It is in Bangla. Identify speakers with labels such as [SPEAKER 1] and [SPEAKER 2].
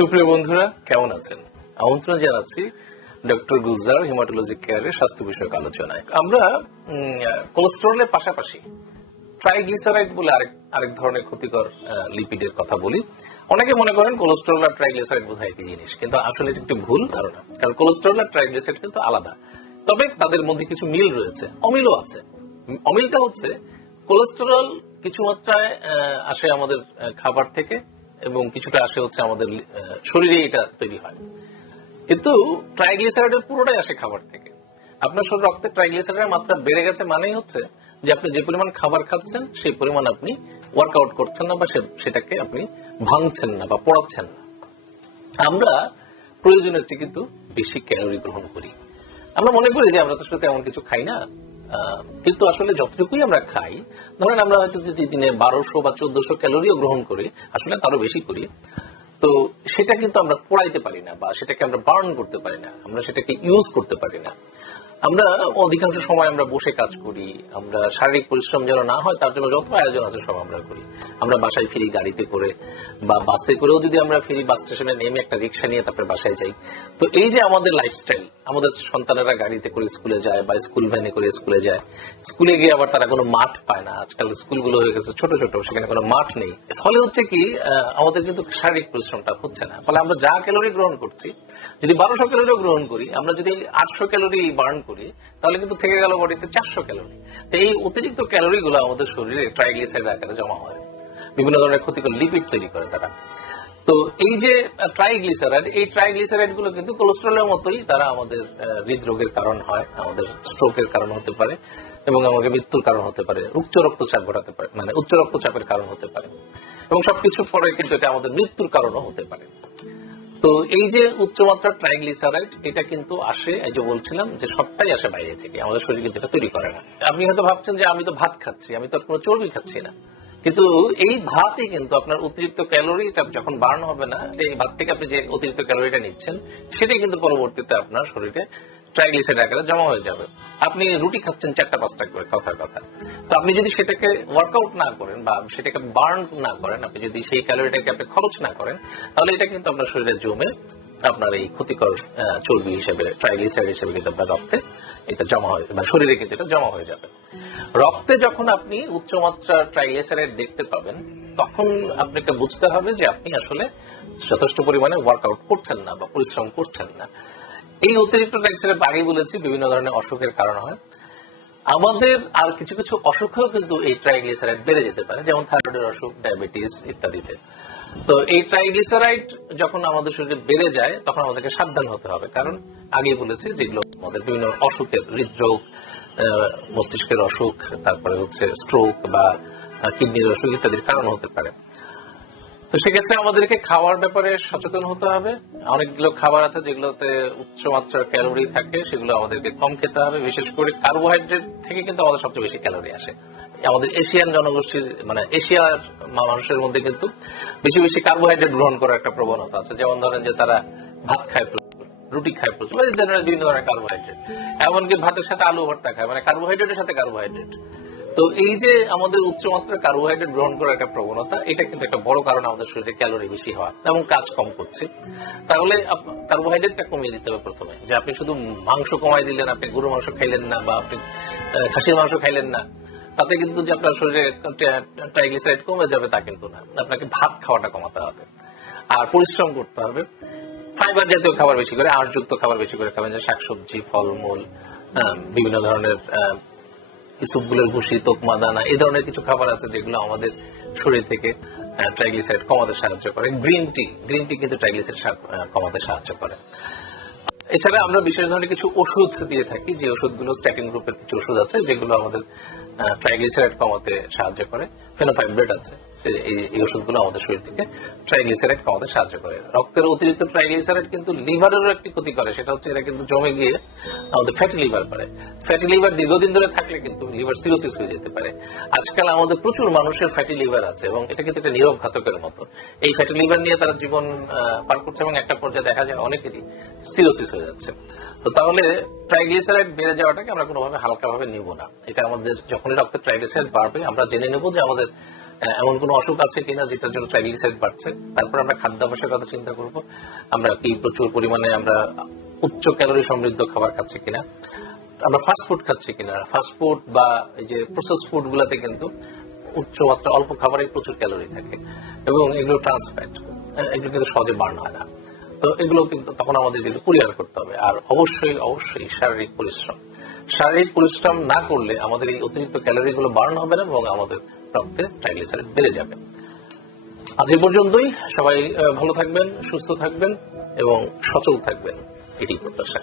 [SPEAKER 1] সুপ্রিয় বন্ধুরা, কেমন আছেন? আমন্ত্রণ জানাচ্ছি ডক্টর গুলজার হিমাটোলজি কেয়ারের স্বাস্থ্য বিষয়ক আলোচনায়। আমরা কোলেস্টেরলের পাশাপাশি ট্রাইগ্লিসারাইড বলে আরেক আরেক ধরনের ক্ষতিকর লিপিডের কথা বলি। অনেকে মনে করেন কোলেস্টেরল আর ট্রাইগ্লিসারাইড বোধ হয় একই জিনিস, কিন্তু আসলে এটা একটি ভুল ধারণা, কারণ কোলেস্টেরল আর ট্রাইগ্লিসারাইড কিন্তু আলাদা। তবে তাদের মধ্যে কিছু মিল রয়েছে, অমিলও আছে। অমিলটা হচ্ছে কোলেস্টেরল কিছু মাত্রায় আসে আমাদের খাবার থেকে এবং কিছুটা আসে হচ্ছে আমাদের শরীরে এটা তৈরি হয়। কিন্তু ট্রাইগ্লিসারাইডের পুরোটাই আসে খাবার থেকে। আপনার শরীর রক্তে ট্রাইগ্লিসারাইডের মাত্রা বেড়ে গেছে মানেই হচ্ছে যে আপনি যে পরিমাণ খাবার খাচ্ছেন, সেই পরিমাণ আপনি ওয়ার্কআউট করছেন না বা সেটাকে আপনি ভাঙছেন না বা পড়াচ্ছেন না। আমরা প্রয়োজনের চেয়ে কিন্তু বেশি ক্যালোরি গ্রহণ করি। আমরা মনে করি যে আমরা তো আসলে তেমন কিছু খাই না কিন্তু আসলে যতটুকুই আমরা খাই, ধরেন আমরা হয়তো যদি দিনে বারোশো বা চোদ্দশো ক্যালোরিও গ্রহণ করি, আসলে তারও বেশি করি, তো সেটা কিন্তু আমরা পোড়াইতে পারি না বা সেটাকে আমরা বার্ন করতে পারি না, আমরা সেটাকে ইউজ করতে পারি না। আমরা অধিকাংশ সময় আমরা বসে কাজ করি, আমরা শারীরিক পরিশ্রম যেন না হয়, তার জন্য যত আয়োজন আছে, সব আমরা করি। আমরা বাসায় ফিরি গাড়িতে করে বা বাসে করেও যদি আমরা ফিরি, বাস স্টেশনে নেমে একটা রিক্সা নিয়ে তারপরে বাসায় যাই। তো এই যে আমাদের লাইফস্টাইল আমাদের সন্তানেরা গাড়িতে করে স্কুলে যায় বা স্কুল ভ্যানে করে স্কুলে যায়, স্কুলে গিয়ে আবার তারা কোনো মাঠ পায় না। আজকাল স্কুলগুলো হয়ে গেছে ছোট ছোট, সেখানে কোনো মাঠ নেই। ফলে হচ্ছে কি আমাদের কিন্তু শারীরিক পরিশ্রমটা হচ্ছে না। ফলে আমরা যা ক্যালোরি গ্রহণ করছি, যদি বারোশো ক্যালোরিও গ্রহণ করি, আমরা যদি আটশো ক্যালোরি বার্ন করি, তাহলে কিন্তু থেকে গেল বডিতে চারশো ক্যালোরি। তো এই অতিরিক্ত ক্যালোরি গুলো আমাদের শরীরে ট্রাইগ্লিসাইড আকারে জমা হয়। বিভিন্ন ধরনের ক্ষতিকর লিপিড তৈরি করে তারা। তো এই যে ট্রাইগ্লিসারাইড এই ট্রাইগ্লিসারাইডগুলো কিন্তু কোলেস্ট্রলের মতোই তারা আমাদের হৃদরোগের কারণ হয়, আমাদের স্ট্রোকের কারণ হতে পারে এবং আমাকে মৃত্যুর কারণ হতে পারে, উচ্চ রক্তচাপ ঘটাতে পারে মানে উচ্চ রক্তচাপের কারণ হতে পারে। এবং সবকিছু পরে কিন্তু এটা আমাদের মৃত্যুর কারণও হতে পারে। তো এই যে উচ্চমাত্রার ট্রাইগ্লিসারাইড, এটা কিন্তু আসে, এই যে বলছিলাম, যে সবটাই আসে বাইরে থেকে। আমাদের শরীর কিন্তু এটা তৈরি করে না। আপনি হয়তো ভাবছেন যে আমি তো ভাত খাচ্ছি, আমি তো কোনো চর্বি খাচ্ছি না। কিন্তু এই ভাতই কিন্তু আপনার অতিরিক্ত ক্যালোরিটা যখন বার্ন হবে না, এই ভাত থেকে আপনি যে অতিরিক্ত ক্যালোরিটা নিচ্ছেন, সেটাই কিন্তু পরবর্তীতে আপনার শরীরে ট্রাইগ্লিসাইড আকারে জমা হয়ে যাবে। আপনি রুটি খাচ্ছেন চারটা, পাঁচটা করে, কথার কথা। তো আপনি যদি সেটাকে ওয়ার্কআউট না করেন বা সেটাকে বার্ন না করেন, আপনি যদি সেই ক্যালোরিটাকে আপনি খরচ না করেন, তাহলে এটা কিন্তু আপনার শরীরে জমে আপনার এই ক্ষতিকর চর্বি হিসেবে ট্রাইগ্লিসাইড হিসেবে কিন্তু আপনার রক্তে এটা জমা হয়ে মানে শরীরে কিন্তু এটা জমা হয়ে যাবে। রক্তে যখন আপনি উচ্চমাত্রার ট্রাইগ্লিসারাইড দেখতে পাবেন, তখন আপনাকে বুঝতে হবে যে আপনি আসলে যথেষ্ট পরিমাণে ওয়ার্কআউট করছেন না বা পরিশ্রম করছেন না। এই অতিরিক্ত ট্রাইগ্লিসারাইড আগে বলেছি, বিভিন্ন ধরনের অসুখের কারণ হয়। আমাদের আর কিছু কিছু অসুখেও কিন্তু এই ট্রাইগ্লিসারাইড বেড়ে যেতে পারে, যেমন থাইরয়েডের অসুখ, ডায়াবেটিস ইত্যাদিতে। তো এই ট্রাইগ্লিসারাইড যখন আমাদের শরীরে বেড়ে যায়, তখন আমাদেরকে সাবধান হতে হবে। কারণ আগেই বলেছি যেগুলো আমাদের বিভিন্ন অসুখের হৃদরোগ মস্তিষ্কের অসুখ, তারপরে হচ্ছে স্ট্রোক বা কিডনির অসুখ ইত্যাদির কারণ হতে পারে। তো সেক্ষেত্রে আমাদেরকে খাওয়ার ব্যাপারে সচেতন হতে হবে। অনেকগুলো খাবার আছে যেগুলোতে উচ্চ মাত্রার ক্যালোরি থাকে, সেগুলো আমাদেরকে কম খেতে হবে। বিশেষ করে কার্বোহাইড্রেট থেকে কিন্তু আমাদের সবচেয়ে বেশি ক্যালোরি আসে। আমাদের এশিয়ান জনগোষ্ঠীর মানে এশিয়ার মানুষের মধ্যে কিন্তু বেশি বেশি কার্বোহাইড্রেট গ্রহণ করার একটা প্রবণতা আছে। যেমন ধরেন যে তারা ভাত খায় প্রচুর, রুটি খায় প্রচুর বিভিন্ন ধরনের কার্বোহাইড্রেট। এমনকি ভাতের সাথে আলু ভর্তা খায় মানে কার্বোহাইড্রেটের সাথে কার্বোহাইড্রেট। তো এই যে আমাদের উচ্চমাত্রার কার্বোহাইড্রেট গ্রহণ করার একটা প্রবণতা, এটা কিন্তু একটা বড় কারণ আমাদের শরীরে ক্যালোরি বেশি হওয়া এবং কাজ কম করছে। তাহলে কার্বোহাইড্রেটটা কমিয়ে দিতে হবে প্রথমে, যে আপনি শুধু মাংস কমাই দিলেন, আপনি গরু মাংস খাইলেন না বা আপনি খাসির মাংস খাইলেন না, তাতে কিন্তু যে আপনার শরীরে ট্রাইগ্লিসারাইড কমে যাবে তা কিন্তু না, আপনাকে ভাত খাওয়াটা কমাতে হবে। আর পরিশ্রম করতে হবে। ফাইবার জাতীয় খাবার বেশি করে, আঁশযুক্ত খাবার বেশি করে খাবেন, যে শাকসবজি, ফলমূল বিভিন্ন ধরনের আহ, ইসুপগুলোর ভুসি তোকমা দানা এই ধরনের কিছু খাবার আছে যেগুলো আমাদের শরীর থেকে ট্রাইগ্লিসাইড কমাতে সাহায্য করে। গ্রিন টি গ্রিন টি কিন্তু ট্রাইগ্লিসাইড কমাতে সাহায্য করে। এছাড়া আমরা বিশেষ ধরনের কিছু ওষুধ দিয়ে থাকি যে ওষুধগুলো স্ট্যাটিন গ্রুপের কিছু ওষুধ আছে যেগুলো আমাদের ট্রাইগ্লিসাইড কমাতে সাহায্য করে ফেনোফাইব্রেট আছে। এই ওষুধগুলো আমাদের শরীর থেকে ট্রাইগ্লিসারাইড কমাতে সাহায্য করে। রক্তের অতিরিক্ত ট্রাইগ্লিসারাইড কিন্তু লিভারেরও একটি ক্ষতি করে সেটা হচ্ছে এটা কিন্তু জমে গিয়ে আমাদের ফ্যাটি লিভার করে ফ্যাটি লিভার দীর্ঘদিন ধরে থাকলে কিন্তু লিভার সিরোসিস হয়ে যেতে পারে। আজকাল আমাদের প্রচুর মানুষের ফ্যাটি লিভার আছে এবং এটা কিন্তু একটা নীরব ঘাতকের মতো। এই ফ্যাটি লিভার নিয়ে তারা জীবন পার করছে এবং একটা পর্যায়ে দেখা যায় অনেকেরই সিরোসিস হয়ে যাচ্ছে। তো তাহলে ট্রাইগ্লিসারাইড বেড়ে যাওয়াটাকে আমরা কোনোভাবে হালকাভাবে নিব না। এটা আমাদের, যখনই রক্তের ট্রাইগ্লিসারাইড বাড়বে, আমরা জেনে নেব যে আমাদের এমন কোনো অসুখ আছে কিনা যেটার জন্য ট্রাইগ্লিসাইড বাড়ছে? তারপর আমরা খাদ্যাভ্যাসের কথা চিন্তা করব। আমরা কি প্রচুর পরিমাণে আমরা উচ্চ ক্যালোরি সমৃদ্ধ খাবার খাচ্ছি কিনা? আমরা ফাস্ট ফুড খাচ্ছি কিনা? ফাস্ট ফুড বা এই যে প্রসেস ফুড গুলাতে কিন্তু উচ্চ মাত্রা অল্প খাবারে প্রচুর ক্যালোরি থাকে এবং এগুলো ট্রান্সফ্যাট এগুলো কিন্তু সহজে বার্ন হয় না। তো এগুলো কিন্তু তখন আমাদের কিন্তু পরিহার করতে হবে। আর অবশ্যই অবশ্যই শারীরিক পরিশ্রম। শারীরিক পরিশ্রম না করলে আমাদের এই অতিরিক্ত ক্যালোরি গুলো বার্ন হবে না এবং আমাদের রক্তে ট্রাইগ্লিসারাইড বেড়ে যাবে। আজ এ পর্যন্তই। সবাই ভালো থাকবেন, সুস্থ থাকবেন এবং সচল থাকবেন। এটি প্রত্যাশা।